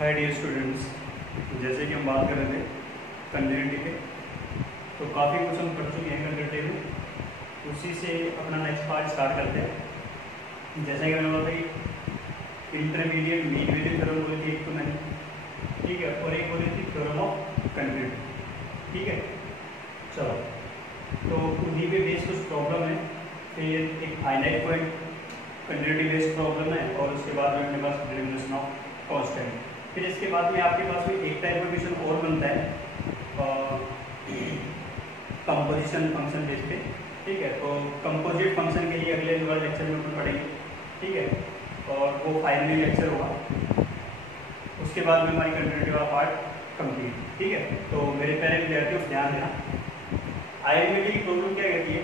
Hi dear students, जैसे कि हम बात कर रहे थे कंटिन्यूटी पे, तो काफ़ी कुछ हम पढ़ चुके हैं कंटिन्यूटी में। उसी से अपना नेक्स्ट पार्ट स्टार्ट करते हैं। जैसे कि मैंने बोला था कि इंटरमीडिएट मीन वैल्यू थ्योरम बोली थी एक तो मैंने, ठीक है, और एक बोली थी थ्योरम ऑफ कंटिन्यूटी, ठीक है। चलो, तो उन्हीं पे बेस्ड कुछ प्रॉब्लम है, फिर एक finite point continuity based problem है, और उसके बाद में अपने पास डिटरमिनेशन ऑफ कांस्टेंट। फिर इसके बाद में आपके पास में एक टाइप का क्वेश्चन और बनता है कंपोजिशन फंक्शन बेस पे, ठीक है। तो कंपोजिट फंक्शन के लिए अगले वाले लेक्चर में अपन पढ़ेंगे, ठीक है, और वो फाइनली लेक्चर होगा। उसके बाद में हमारी कंटिन्यूटी वाला पार्ट कंप्लीट, ठीक है। तो मेरे प्यारे विद्यार्थियों ध्यान देना, आइडेंटिटी की प्रॉब्लम क्या कहती है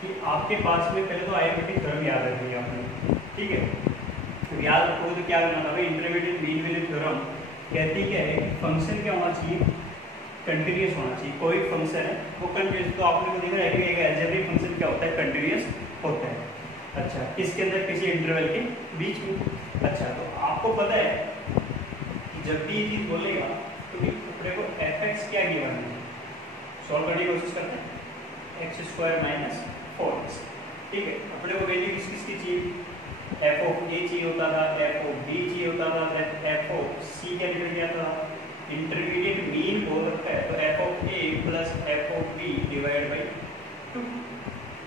कि आपके पास में पहले तो आइडेंटिटी थ्योरम याद रखेंगे आपने, ठीक है। याद रखोगे तो क्या करना था भाई, इंटरमीडिएट मीन वैल्यू थ्योरम कहती क्या है, फंक्शन क्या होना चाहिए, कंटिन्यूअस होना चाहिए। कोई फंक्शन है वो कंटिन्यूअस, तो आपने को देखा है कि एक अलजेब्रिक फंक्शन क्या होता है, कंटिन्यूअस होता है। अच्छा, किसके अंदर, किसी इंटरवल के बीच में। अच्छा, तो आपको पता है कि जब भी ये चीज बोलेगा तो अपने को fx क्या गिवन है, सॉल्व करने की कोशिश करते हैं। x² - 4x, ठीक है। अपने को वैल्यू किस किस की चाहिए, f ऑफ a चाहिए होता था, f ऑफ b चाहिए होता था, f ऑफ c क्या निकल गया था, इंटरमीडिएट मीन हो रखा है, तो f of a plus f of b divide by 2,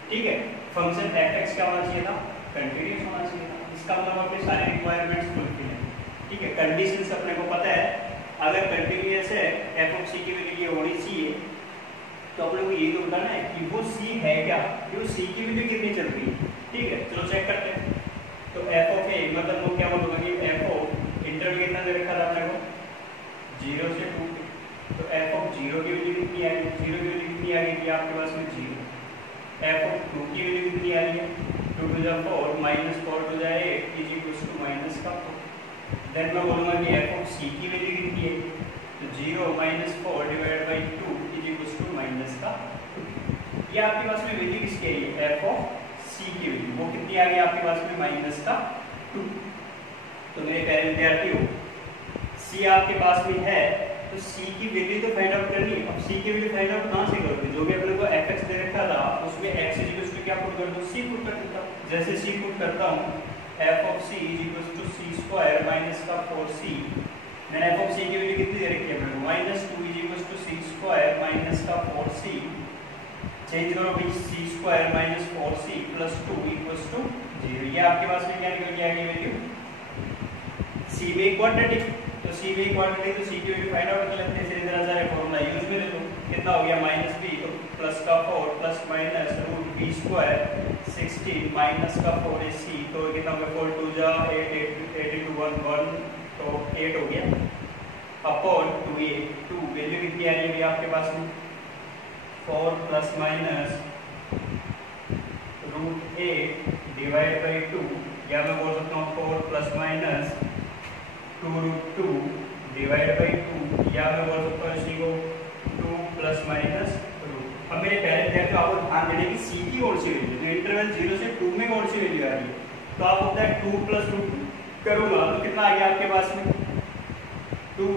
ठीक है। फंक्शन fx क्या होना चाहिए था, कंटिन्यूअस होना चाहिए था। इसका मतलब अपने सारे रिक्वायरमेंट्स फुलफिल है, ठीक है। कंडीशंस अपने को पता है, अगर कंटिन्यूअस है f ऑफ c की वैल्यू ये होनी चाहिए, तो अपने को ये तो बताना है कि वो c है क्या, वो c की वैल्यू कितनी चल रही है, ठीक है। चलो चेक करते हैं। तो f ऑफ a मतलब वो क्या बोलूंगा कि f ऑफ इंटरवल कितना दे रखा था अपने को, 0 से 2, तो f ऑफ 0 की वैल्यू कितनी आ गई, 0 की वैल्यू कितनी आ गई थी आपके पास में 0। f ऑफ 2 की वैल्यू कितनी आ रही है, 2 to the 4 - 4 to the 8 is equal to -4। Then मैं बोलूंगा कि f ऑफ c की वैल्यू कितनी है, तो 0 - 4 divide by 2 is equal to -2। ये आपके पास में वैल्यू किसकी आई है, f ऑफ c की वैल्यू, वो कितनी आ गई आपके पास में -2। तो मेरे प्यारे विद्यार्थियों, c आपके पास में है, तो c की वैल्यू तो फाइंड आउट करनी है। अब c की वैल्यू फाइंड आउट कहां से करोगे, जो भी अपने को fx दे रखा था उसमें x इक्वल टू क्या पुट कर दो, c पुट कर देता हूं। जैसे c पुट करता हूं, f of c equal to c² - 4c। मैंने f ऑफ c की वैल्यू कितनी दे रखी है अपने को, -2 equal to c² - 4c। Change करो भी, c² - 4c + 2 इक्वल्स टू 0। ये आपके पास में क्या निकल के आएगी वैल्यू, c में क्वाड्रेटिक, तो c में क्वाड्रेटिक, तो c की वैल्यू फाइंड आउट कर लेते हैं। सीधे तरह से फॉर्मूला यूज कर लो, कितना हो गया -b, तो +4 + -√b² 16 -4 is c, तो कितना हो गया 4 2 जा 8 8 into 1 1, तो 8 हो गया अपॉन 2 वैल्यू कितनी आ रही है आपके पास में, 4 ± √8 डिवाइड बाई 2, या मैं बोल सकता हूँ 4 ± 2√2 डिवाइड बाई 2, या मैं बोल सकता हूँ इसी को 2 ± √। अब मेरे प्यारे विद्यार्थियों, आपको ध्यान देने की c की कौन सी वैल्यू, तो इंटरवल 0 से 2 में कौन सी वैल्यू आ रही है, तो आप होता है 2 + √2 करूंगा तो कितना आ गया आपके पास में 2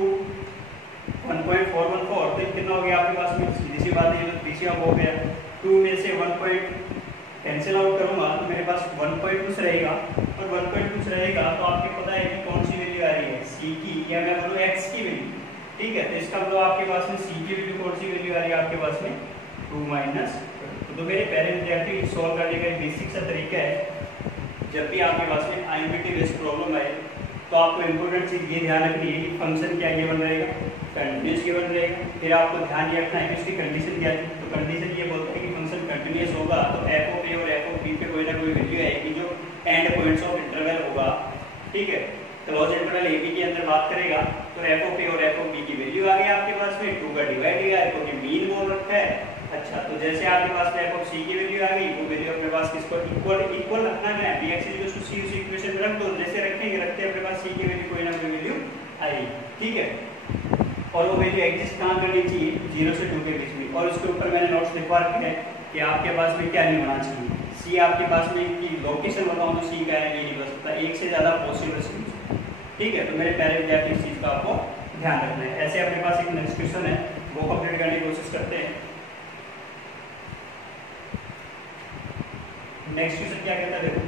1.414, तो कितना हो गया आपके पास में, सीधी सी बात है, तो 3 अब हो गया। 2 में से 1 कैंसिल आउट करूंगा तो मेरे पास 1.2 रहेगा, और 1.2 रहेगा तो आपको पता है कि कौन सी वैल्यू आ रही है, c की, या मैं बोलूं x की वैल्यू, ठीक है। तो इसका मतलब आपके पास में c की वैल्यू कौन सी वैल्यू आ रही है आपके पास में 2 - तो मेरे पहले विद्यार्थी सॉल्व करने का बेसिक सा तरीका है, जब भी आपके पास में आइडेंटिटी बेस्ड प्रॉब्लम आए तो आपको इंपॉर्टेंट चीज ये ध्यान रखनी है कि फंक्शन क्या गिवन रहेगा, कंटिन्यूअस गिवन रहेगा। फिर आपको ध्यान ये रखना है कि उसकी कंडीशन क्या है, तो कंडीशन ये बोलते हैं कि फंक्शन कंटिन्यूअस होगा तो f ऑफ a और f ऑफ b पे कोई ना कोई वैल्यू आएगी जो एंड पॉइंट्स ऑफ इंटरवल होगा, ठीक है। क्लोज इंटरवल a b के अंदर बात करेगा तो f ऑफ a और f ऑफ b की वैल्यू आ गई आपके पास में, 2 का डिवाइड किया है क्योंकि मीन बोल रखा है। अच्छा, तो जैसे आपके पास में f ऑफ c की वैल्यू आ गई, वो वैल्यू अपने पास किसको इक्वल रखना है, dx = c उस इक्वेशन में रख दो, जैसे रखेंगे रखते अपने पास c की वैल्यू कोई ना कोई वैल्यू आएगी, ठीक है। और वो वैल्यू एग्जिस्ट कहां करनी चाहिए, 0 से 2 के बीच में। और उसके ऊपर मैंने नोट्स लिखवा रखे हैं कि आपके पास में क्या नहीं होना चाहिए, c आपके पास में की लोकेशन बताऊं तो c का है, ये नहीं बन सकता, एक से ज्यादा पॉसिबल ठीक है, तो मेरे प्यारे विद्यार्थी इस चीज का आपको ध्यान रखना है। ऐसे अपने पास एक नेक्स्ट क्वेश्चन है, वो कंप्लीट करने की कोशिश करते हैं। नेक्स्ट क्वेश्चन क्या कहता है, देखो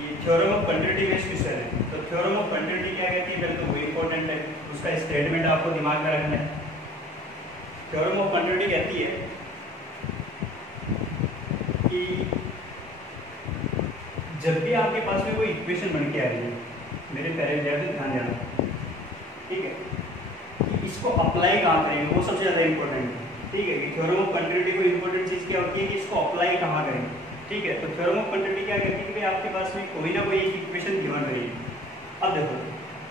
ये theorem of continuity based question है। तो थ्योरम ऑफ कंटिन्यूटी क्या कहती है, पहले तो वो इंपॉर्टेंट है, उसका स्टेटमेंट आपको दिमाग में रखना है। थ्योरम ऑफ कंटिन्यूटी कहती है कि जब भी आपके पास में कोई इक्वेशन बन के आ रही है, मेरे प्यारे विद्यार्थी ध्यान देना, ठीक है, कि इसको अप्लाई कहाँ करेंगे वो सबसे ज़्यादा इंपॉर्टेंट है। ठीक है, कि थ्योरम ऑफ कंटिन्यूटी को इंपॉर्टेंट चीज़ क्या होती है कि इसको अप्लाई कहाँ करेंगे। ठीक है, तो थ्योरम ऑफ कंटिन्यूटी क्या कहती है कि आपके पास में कोई ना कोई एक इक्वेशन गिवन रही है। अब देखो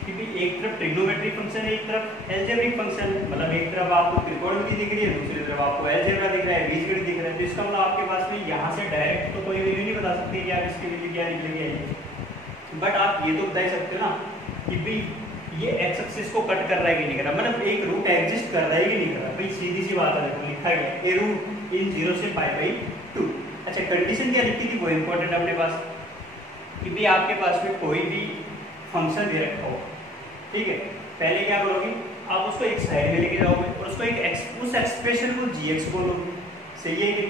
कि एक तरफ ट्रिग्नोमेट्रिक फंक्शन है, एक तरफ एल्जेब्रिक फंक्शन है, मतलब एक तरफ आपको त्रिकोणमिति दिख रही है, दूसरी तरफ आपको एल्जेब्रा दिख रहा है, बीजगणित दिख रहा है। तो इसका मतलब आपके पास में यहाँ से डायरेक्ट तो कोई वैल्यू नहीं बता सकते कि आप इसकी वैल्यू क्या निकलेगी है, बट आप ये तो बता सकते हो ना कि भाई ये एक्स एक्सिस को कट कर रहा है कि नहीं कर रहा, मतलब एक रूट एग्जिस्ट कर रहा है कि नहीं कर रहा। भाई सीधी सी बात है, देखो लिखा गया ए रूट इन 0 से π/2। अच्छा, कंडीशन क्या लिखी थी वो इंपॉर्टेंट अपने पास कि भाई आपके पास में कोई भी फंक्शन दे रखा हो, ठीक है, पहले क्या करोगे आप उसको एक साइड में लेके जाओगे और उसको उस एक्सप्रेशन को gx बोलोगे, सही है कि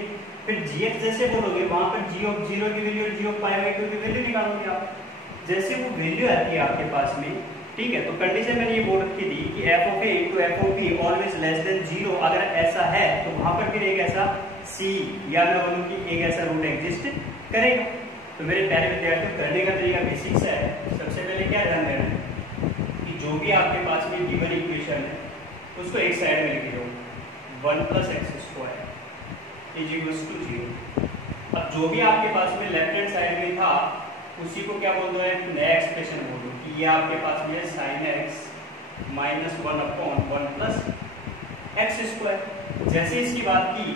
फिर gx जैसे बोलोगे वहां पर g ऑफ 0 की वैल्यू और g ऑफ π/2 की वैल्यू निकालोगे आप। जैसे वो वैल्यू आती है आपके पास में, ठीक है, तो कंडीशन मैंने ये बोल रखी थी कि f of a into f of b always less than 0। अगर ऐसा है तो वहां पर फिर एक ऐसा c या मैं बोलूं कि एक ऐसा रूट एग्जिस्ट करेगा। तो मेरे प्यारे विद्यार्थियों, करने का तरीका बेसिक सा है। सबसे पहले क्या ध्यान देना है कि जो भी आपके पास में गिवन इक्वेशन है उसको एक साइड में लिख दो 1 + x² = 0। अब जो भी आपके पास में लेफ्ट हैंड साइड में था उसी को क्या बोल दो, एक नया एक्सप्रेशन बोल दो कि ये आपके पास में sin x - 1/1 + x²। जैसे इसकी बात की,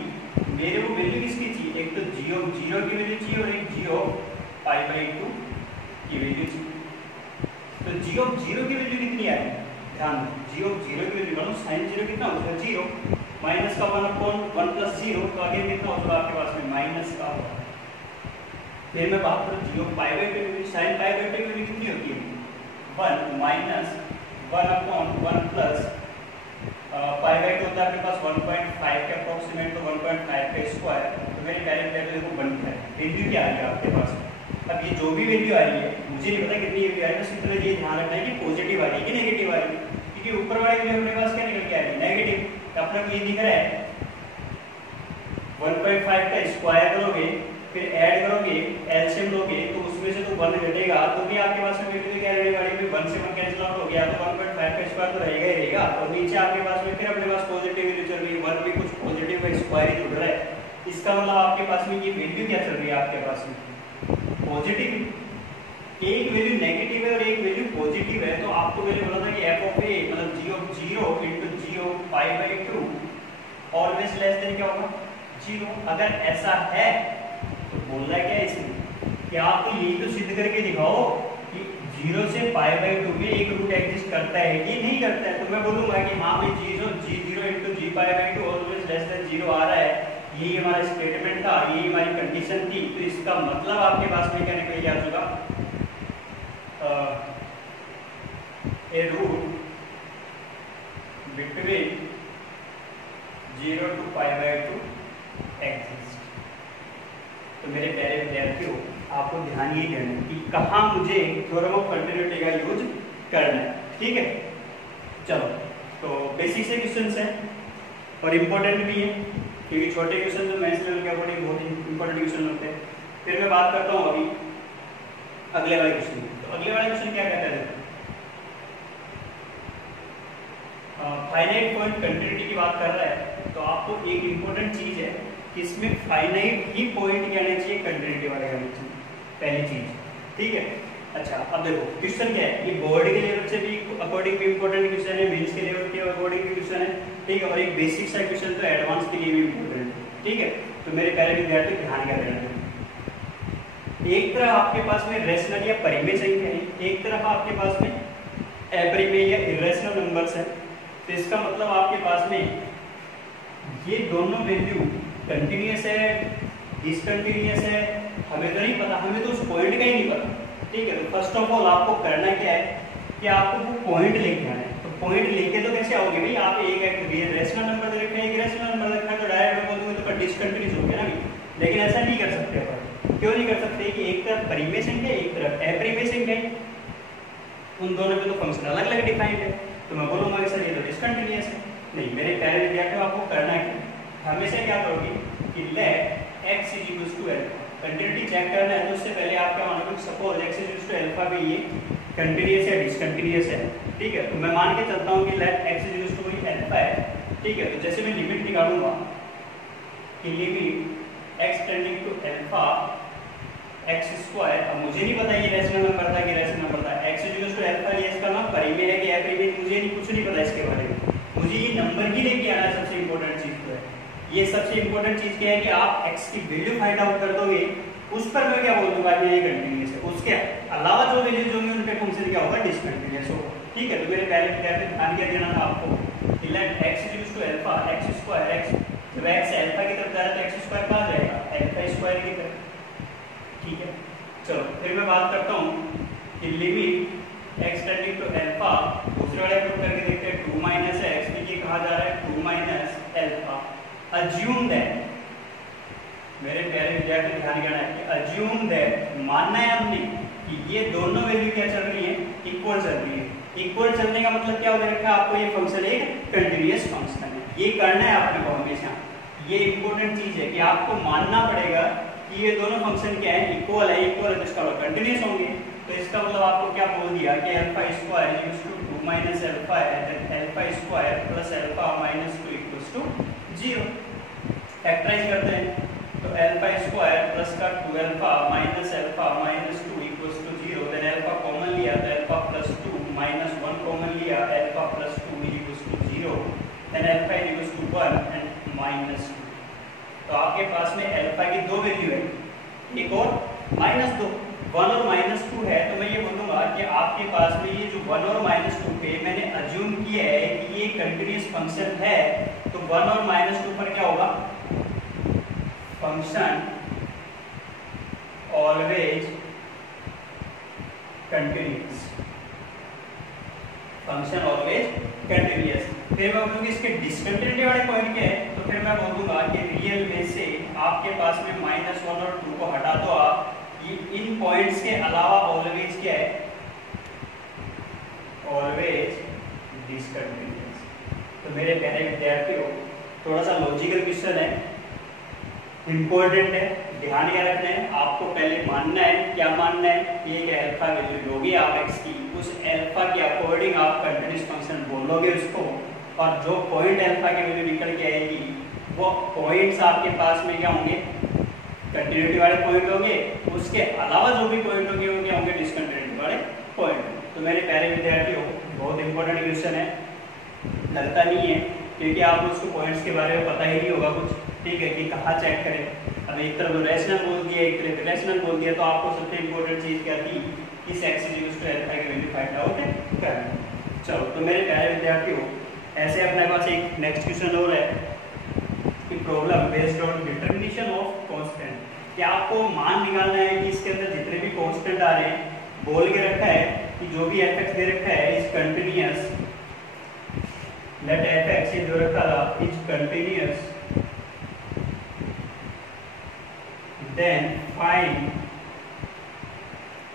मेरे को वैल्यू किसकी चाहिए, एक तो g ऑफ 0 की वैल्यू चाहिए और एक g ऑफ π/2 की वैल्यू चाहिए। तो g ऑफ 0 की वैल्यू कितनी आई, ध्यान दो, g ऑफ 0 की वैल्यू मतलब sin 0 कितना हो जाएगा 0 माइनस का 1/1 + 0, तो आगे कितना हो जाएगा आपके पास में माइनस का 1। फिर मैं बात करूं g ऑफ π/2 की वैल्यू, sin π/2 की वैल्यू कितनी होती है 1 माइनस 1/1 प्लस π/2 होता है आपके पास 1.5 के अप्रोक्सीमेट, तो 1.5 का स्क्वायर। तो मेरे पहले वैल्यू देखो बनता है, वैल्यू क्या आ रही है आपके पास। अब ये जो भी वैल्यू आ रही है मुझे नहीं पता कितनी वैल्यू आ रही है, बस इतना ये ध्यान रखना है कि पॉजिटिव आ रही है कि नेगेटिव आ रही है, क्योंकि ऊपर वाले वैल्यू अपने पास क्या निकल के आ रही है नेगेटिव। अपना ये दिख रहा है 1.5 का स्क्वायर करोगे फिर ऐड करोगे एलसीएम लोगे तो उसमें से तो 1 घटेगा, तो भी आपके पास में वैल्यू क्या रहने वाली है 1 से 1 कैंसिल आउट हो गया, तो 1.5 का स्क्वायर तो रहेगा ही रहेगा। और नीचे आपके पास में फिर अपने पास पॉजिटिव वैल्यू चल रही है, 1 भी कुछ पॉजिटिव का स्क्वायर ही जुड़ रहा है। इसका मतलब आपके पास में ये वैल्यू क्या चल रही है आपके पास में पॉजिटिव। एक वैल्यू नेगेटिव है और एक वैल्यू पॉजिटिव है, तो आपको मैंने बोला था कि f ऑफ a मतलब g of 0 into g of π/2 always less than क्या होगा 0। अगर ऐसा है तो बोलना क्या है इसमें कि आपको यही तो सिद्ध करके दिखाओ कि 0 से π/2 में एक रूट एग्जिस्ट करता है कि नहीं करता है। तो मैं बोलूंगा कि हाँ भाई g0 into g π/2 always less than 0 आ रहा है, यही हमारा स्टेटमेंट था, यही हमारी कंडीशन थी। तो इसका मतलब आपके पास में क्या निकल के आ चुका, a root between 0 to π/2 exist। तो मेरे प्यारे विद्यार्थियों, आपको ध्यान ये देना है कि कहाँ मुझे थ्योरम ऑफ कंटिन्यूटी का यूज करना है, ठीक है। चलो, तो बेसिक से क्वेश्चंस हैं और इम्पोर्टेंट भी है, क्योंकि छोटे क्वेश्चन जो मैथ्स लेवल के अकॉर्डिंग बहुत इंपॉर्टेंट क्वेश्चन होते हैं। फिर मैं बात करता हूँ अभी अगले वाले क्वेश्चन की। तो अगले वाले क्वेश्चन क्या कहता है, फाइनाइट पॉइंट कंटिन्यूटी की बात कर रहा है। तो आपको एक इंपॉर्टेंट चीज है कि इसमें फाइनाइट ही पॉइंट क्या आना चाहिए, कंटिन्यूटी वाले आना चाहिए, पहली चीज, ठीक है। अच्छा, अब देखो क्वेश्चन क्या है, ये बोर्ड के लेवल से भी अकॉर्डिंग भी इंपॉर्टेंट क्वेश्चन है, मेंस के लेवल के अकॉर्डिंग भी क्वेश्चन है, ठीक है, और एक बेसिक सा क्वेश्चन तो एडवांस के लिए भी इंपॉर्टेंट है, ठीक है। तो मेरे पहले विद्यार्थी ध्यान क्या देना, एक तरफ आपके पास में रेशनल या परिमेय संख्या है, एक तरफ आपके पास में अपरिमेय या इरेशनल नंबर्स है। तो इसका मतलब आपके पास में ये दोनों वैल्यू कंटिन्यूअस है, डिसकंटिन्यूअस है, हमें तो नहीं पता, हमें तो उस पॉइंट का ही नहीं पता, ठीक है। तो फर्स्ट ऑफ ऑल आपको करना क्या है कि आपको वो पॉइंट लेके आना है। तो पॉइंट लेके तो कैसे आओगे भाई, आप एक रेशनल नंबर दे रखा है, एक रेशनल नंबर रखा है, तो डायरेक्ट बोल दूंगे तो डिसकंटिन्यूस हो गया ना भाई। लेकिन ऐसा नहीं कर सकते अपन। क्यों नहीं कर सकते कि एक तरफ प्राइमरी संख्या एक तरफ अप्राइमरी संख्या है, उन दोनों में तो फंक्शन अलग अलग डिफाइंड है। तो मैं बोलूंगा कि सर ये तो डिसकंटिन्यूअस है। नहीं मेरे प्यारे विद्यार्थियों, आपको करना है हमेशा क्या करोगे कि let x equals to alpha, continuity check करना है। तो उससे पहले आप क्या मानोगे, suppose x equals to alpha भी ये कंटिन्यूअस है डिसकंटिन्यूअस है, ठीक है। तो मैं मान के चलता हूं कि लेट x इक्वल्स टू कोई अल्फा है, ठीक है। तो जैसे मैं लिमिट निकालूंगा कि limit x tending to alpha x square, अब मुझे नहीं पता ये रेशनल नंबर था कि रेशनल नंबर था, x इक्वल्स टू अल्फा ये इसका नाम प्राइमरी है कि अप्राइमरी, मुझे नहीं कुछ नहीं पता इसके बारे में। मुझे ये नंबर ही लेके आना है, सबसे इंपॉर्टेंट चीज तो है ये। सबसे इंपॉर्टेंट चीज क्या है कि आप x की वैल्यू फाइंड आउट कर दोगे, उस पर मैं क्या बोल दूंगा कि ये कंटीन्यूअस है। उसके अलावा जो वैल्यूज होंगे उन पे फंक्शन क्या होगा, डिसकंटीन्यूअस होगा, ठीक है। तो मेरे पहले विद्यार्थी ध्यान क्या देना था आपको कि let x equals to alpha x square x, जब x अल्फा की तरफ जा रहा है तो x स्क्वायर कहां जाएगा, अल्फा स्क्वायर की तरफ, ठीक है। चलो फिर मैं बात करता हूं कि limit x tending to alpha, दूसरे वाले प्रूव करके देखते हैं 2 माइनस x, देखिए कहां जा रहा है 2 माइनस अल्फा। अज्यूम दैट, मेरे प्यारे विद्यार्थी ध्यान देना है कि अज्यूम दैट, मानना है हमने कि ये दोनों वैल्यू क्या चल रही है, इक्वल चल रही है। इक्वल चलने का मतलब क्या हो रखा है आपको, ये फंक्शन एक कंटीन्यूअस फंक्शन है। ये करना है आपने को हमेशा, ये इंपॉर्टेंट चीज है कि आपको मानना पड़ेगा कि ये दोनों फंक्शन क्या है, इक्वल है। इक्वल है तो इसका मतलब कंटीन्यूअस होंगे। तो इसका मतलब आपको क्या बोल दिया कि alpha square equals to 2 minus alpha है, then alpha square plus alpha minus 2 equals to 0। Factorise करते हैं तो अल्फा स्क्वायर प्लस का 2 alpha minus alpha minus 2 equals to 0, then alpha common लिया तो अल्फा प्लस 2 माइनस 1 कॉमन लिया, alpha plus 2 equals to 0, then alpha equals to 1 and minus 2। तो आपके पास में अल्फा की दो वैल्यू है, एक और माइनस 2, 1 और माइनस 2 है। तो मैं ये बोलूंगा कि आपके पास में ये जो 1 और माइनस 2 पे मैंने अज्यूम किया है कि ये कंटीन्यूअस फंक्शन है, तो 1 और माइनस 2 पर क्या होगा, function always continuous, function always continuous. फिर मैं बोलूंगा इसके डिसकंटिन्यूटी वाले पॉइंट क्या है, तो फिर मैं बोलूंगा कि रियल में से आपके पास में -1 और 2 को हटा दो आप, ये इन पॉइंट्स के अलावा ऑलवेज क्या है, ऑलवेज डिसकंटिन्यूअस। तो मेरे प्यारे विद्यार्थियों, थोड़ा सा लॉजिकल क्वेश्चन है, इंपॉर्टेंट है, ध्यान क्या रखना है आपको। पहले मानना है, क्या मानना है, एक अल्फा वैल्यू लोगे आप x की, उस अल्फा के अकॉर्डिंग आप कंटीन्यूअस फंक्शन बोलोगे उसको, और जो पॉइंट अल्फा की वैल्यू निकल के आएगी वो पॉइंट्स आपके पास में क्या होंगे, कंटिन्यूटी वाले पॉइंट होंगे। उसके अलावा जो भी पॉइंट होंगे वो क्या होंगे, डिसकंटिन्यूटी वाले पॉइंट। तो मेरे प्यारे विद्यार्थियों, बहुत इंपॉर्टेंट क्वेश्चन है, लगता नहीं है क्योंकि आपको उसको पॉइंट्स के बारे में पता ही नहीं होगा कुछ, ठीक है, कि कहाँ चेक करें। अब एक तरफ रेशनल बोल दिया, एक तरफ इरेशनल बोल दिया, तो आपको सबसे इंपॉर्टेंट चीज क्या थी, इस x इक्वल्स टू अल्फा की वैल्यू फाइंड आउट करना। चलो तो मेरे प्यारे विद्यार्थियों, ऐसे अपने पास एक नेक्स्ट क्वेश्चन और है कि problem based on determination of constant, कि आपको मान निकालना है कि इसके अंदर जितने भी कांस्टेंट आ रहे हैं, बोल के रखा है कि जो भी fx दे रखा है इज कंटीन्यूअस, लेट fx ये दे रखा था is continuous, then find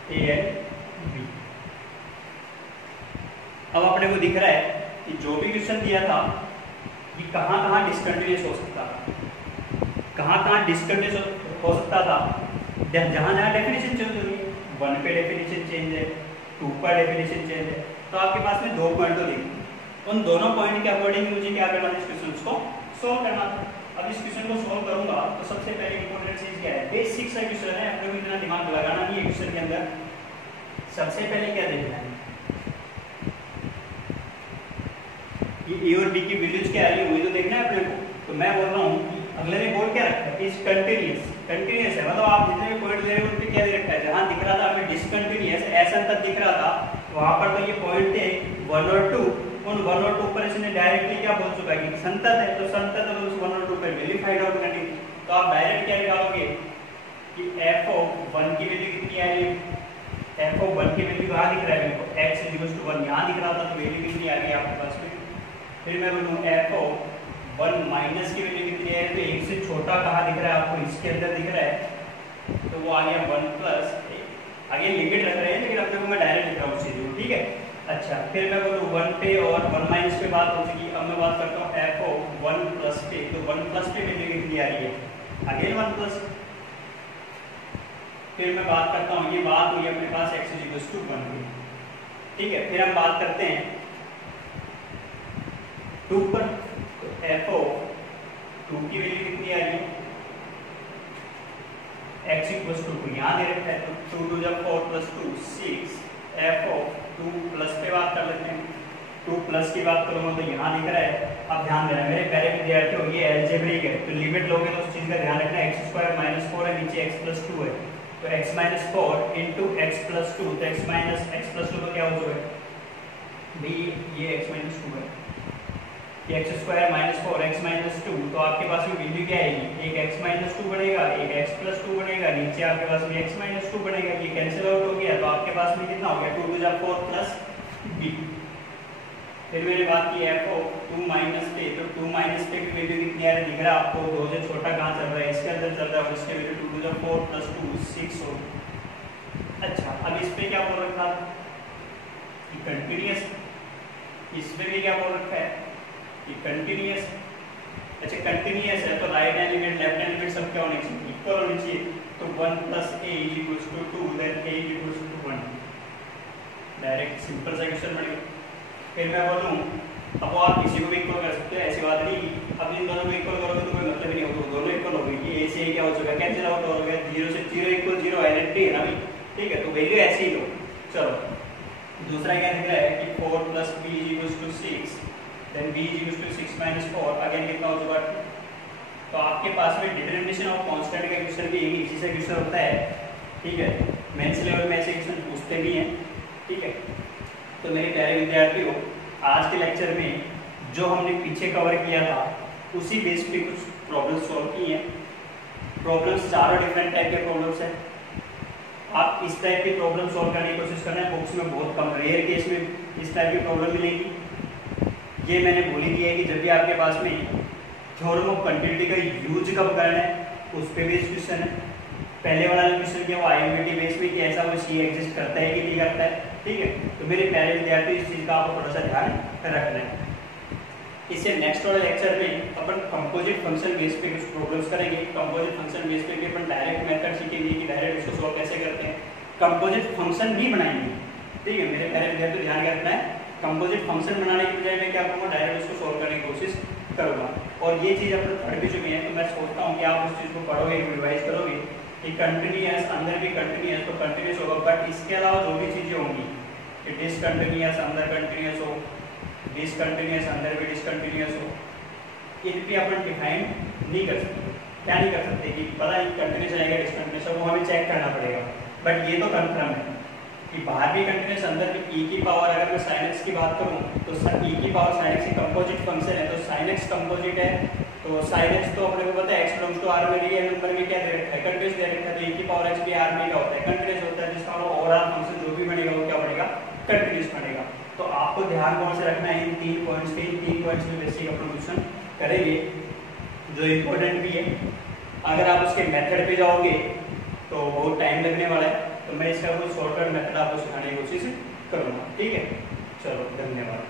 a and b। अब अपने को दिख रहा है कि जो भी क्वेश्चन दिया था ये कहाँ डिसकंटिन्यूअस हो सकता था, कहाँ डिसकंटिन्यूअस हो सकता था, जहाँ डेफिनेशन चेंज हो रही है, 1 पे डेफिनेशन चेंज है, 2 पर डेफिनेशन चेंज है, तो आपके पास में 2 पॉइंट तो दिखे, उन दोनों पॉइंट के अकॉर्डिंग मुझे क्या करना था, इस क्वेश्चन को सोल्व करना था। अब इस क्वेश्चन को सोल्व करूंगा तो सबसे पहले इंपॉर्टेंट चीज क्या है, बेसिक सा क्वेश्चन है, अपने को इतना दिमाग लगाना नहीं है क्वेश्चन के अंदर। सबसे पहले क्या देखना है, ये ए और बी की वैल्यूज क्या आई है वही तो देखना है अपने को। तो मैं बोल रहा हूँ कि अगले ने बोल क्या रखा है, इज कंटीन्यूअस, कंटीन्यूअस है, मतलब आप जितने भी पॉइंट ले रहे हो उन पे क्या दे रखा है, जहां दिख रहा था हमें डिसकंटीन्यूअस ऐसा तक दिख रहा था, वहां पर तो ये पॉइंट थे 1 और 2, उन 1 और 2 पर इसने डायरेक्टली क्या बोल चुका है कि संतत है, तो संतत है तो उस 1 और 2 पर वैल्यू फाइंड आउट करनी। तो आप डायरेक्ट क्या निकालोगे कि f ऑफ 1 की वैल्यू कितनी आ रही है, एफ ऑफ 1 की वैल्यू कहाँ दिख रहा है मेरे को, x इक्वल टू 1 यहाँ दिख रहा था, तो वैल्यू कितनी आ गई आपके पास में। फिर मैं बोलूँ एफ ऑफ 1 माइनस की वैल्यू कितनी है, तो एक से छोटा कहाँ दिख रहा है आपको, इसके अंदर दिख रहा है, तो वो आ गया 1 प्लस, आगे लिमिट रख रहे हैं लेकिन अपने को मैं डायरेक्ट लिख रहा हूँ उस चीज़ को, ठीक है। अच्छा, फिर मैं बोलूँ 1 पे और 1 माइनस पे बात हो चुकी, अब मैं बात करता हूँ एफ ऑफ 1 प्लस पे, तो 1 प्लस पे वैल्यू कितनी आ रही है, अगेन 1 प्लस। फिर मैं बात करता हूँ, ये बात हुई अपने पास x इक्वल टू 1 की, ठीक है। फिर हम बात करते हैं 2 पर, तो एफ ऑफ 2 की वैल्यू कितनी आ रही है, x इक्वल टू 2 यहाँ दे रखा है, तो 2 2 4 प्लस 2 6, एफ ऑफ 2 प्लस पे बात कर लेते हैं, 2 प्लस की बात करूँगा तो यहाँ दिख रहा है। अब ध्यान देना मेरे प्यारे विद्यार्थियों, ये अलजेब्रिक है, तो लिमिट लोगे तो उस चीज़ का ध्यान रखना, एक्स स्क्वायर माइनस 4 है, नीचे x प्लस 2 है, तो x minus 4 into x plus 2, तो x प्लस 2 तो क्या हो जाएगा भाई, ये x माइनस 2 है, ये x square minus 4 x minus 2, तो आपके पास में वैल्यू क्या आएगी, एक x माइनस 2 बनेगा, एक x प्लस 2 बनेगा, नीचे आपके पास में x माइनस 2 बनेगा, ये कैंसिल आउट हो गया, तो आपके पास में कितना हो गया 2 2 4 प्लस b। फिर मैंने बात की एफ ऑफ 2 माइनस पे, तो 2 माइनस पे की वैल्यू कितनी आ रही है, दिख रहा है आपको, 2 से छोटा कहाँ चल रहा है, इसके अंदर चल रहा है, और इसके वैल्यू 2 2 4 प्लस 2 6 हो। अच्छा, अब इस पे क्या बोल रखा था कि कंटिन्यूअस, इस पे भी क्या बोल रखा है कि कंटिन्यूअस। अच्छा, कंटिन्यूअस है तो right hand limit left hand limit सब क्या होनी चाहिए, इक्वल होनी चाहिए, तो 1 plus a equals to 2, then a equals to 1, direct simple सा क्वेश्चन बनेगा। फिर मैं बोलूँ, अब वो आप किसी को भी इक्वल कर सकते हो, ऐसी बात नहीं, अब इन दोनों को इक्वल करोगे तो कोई मतलब ही नहीं होगा, दोनों इक्वल हो गई, कि a से a क्या हो चुका है, कैंसिल आउट हो गया, 0 से 0 इक्वल 0 आइडेंटिटी है ना भाई, ठीक है, तो वैल्यू ऐसे ही लो। चलो, दूसरा क्या दिख रहा है कि 4 plus b equals to 6, then b equals to 6 minus 4, again कितना हो चुका है, तो आपके पास में डिटरमिनेशन ऑफ कांस्टेंट का क्वेश्चन भी इसी से क्वेश्चन होता है, ठीक है, मेंस लेवल में ऐसे क्वेश्चन पूछते भी हैं, ठीक है। तो मेरे प्यारे विद्यार्थियों, आज के लेक्चर में जो हमने पीछे कवर किया था उसी बेस पे कुछ प्रॉब्लम्स सॉल्व की हैं। प्रॉब्लम्स चारों डिफरेंट टाइप के प्रॉब्लम्स हैं, आप इस टाइप की प्रॉब्लम सॉल्व करने की कोशिश करना है, बुक्स में बहुत कम रेयर केस में इस टाइप की प्रॉब्लम मिलेगी। ये मैंने बोली दी है कि जब भी आपके पास में थ्योरम ऑफ कंटिन्यूटी का यूज कब करना है, उस पे बेस्ड क्वेश्चन है। पहले वाला जो क्वेश्चन किया वो आईएमपी बेस में कि ऐसा वो सी एग्जिस्ट करता है कि नहीं करता है, ठीक है। तो मेरे प्यारे विद्यार्थी, इस चीज़ का आपको थोड़ा सा ध्यान रखना है। इससे नेक्स्ट वाले लेक्चर में अपन कंपोजिट फंक्शन बेस पे कुछ प्रॉब्लम्स करेंगे। कंपोजिट फंक्शन बेस पे भी अपन डायरेक्ट मेथड सीखेंगे कि डायरेक्ट इसको सॉल्व कैसे करते हैं, कंपोजिट फंक्शन भी बनाएंगे, ठीक है। मेरे प्यारे विद्यार्थी, ध्यान रखना है, कंपोजिट फंक्शन बनाने की बजाय मैं क्या करूँगा, डायरेक्ट उसको सॉल्व करने की कोशिश करूँगा। और ये चीज़ अपन पढ़ भी चुके हैं, तो मैं सोचता हूँ कि आप उस चीज़ को पढ़ोगे, रिवाइज करोगे कि कंटिन्यूअस अंदर भी कंटिन्यूअस तो कंटिन्यूअस होगा, बट इसके अलावा जो भी चीज़ें होंगी कि डिसकंटिन्यूअस अंदर कंटिन्यूअस हो, डिसकंटिन्यूअस अंदर भी डिसकंटिन्यूअस हो, इन पे अपन डिफाइन नहीं कर सकते। क्या नहीं कर सकते कि पता है कंटिन्यूअस रहेगा डिसकंटिन्यूअस, वो हमें चेक करना पड़ेगा। बट ये तो कन्फर्म है कि बाहर भी कंटिन्यूअस अंदर भी e की पावर, अगर मैं sin x की बात करूं तो e की power sin x composite function है, तो sin x कंपोजिट है, तो sin x तो अपने को पता है x बिलोंग्स टू r में रियल नंबर में क्या दे रखा है, कंटिन्यूअस दे रखा है, तो e की पावर x भी r में क्या होता है, कंटिन्यूअस होता है, जिसका मतलब ओवरऑल फंक्शन जो भी बनेगा वो क्या बनेगा, कंटिन्यूअस बनेगा। तो आपको ध्यान कौन से रखना है, इन 3 पॉइंट्स पे, इन 3 पॉइंट्स में बेसिक अपन क्वेश्चन करेंगे जो इंपॉर्टेंट भी है। अगर आप उसके मेथड पे जाओगे तो बहुत टाइम लगने वाला है, तो मैं इसका कोई शॉर्टकट मेथड आपको सिखाने की कोशिश करूँगा, ठीक है। चलो, धन्यवाद।